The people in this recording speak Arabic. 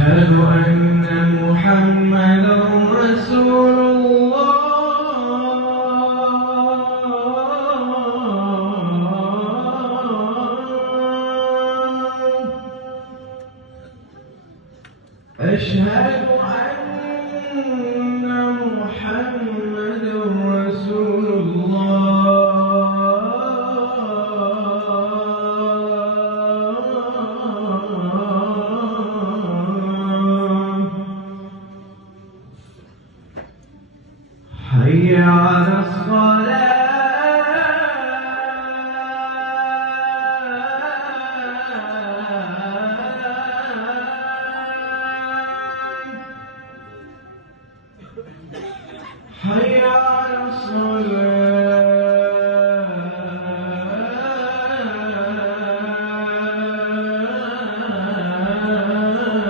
أشهد أن محمدا رسول الله. أشهد أن محمدا رسول الله. حي على الصلاة. حي على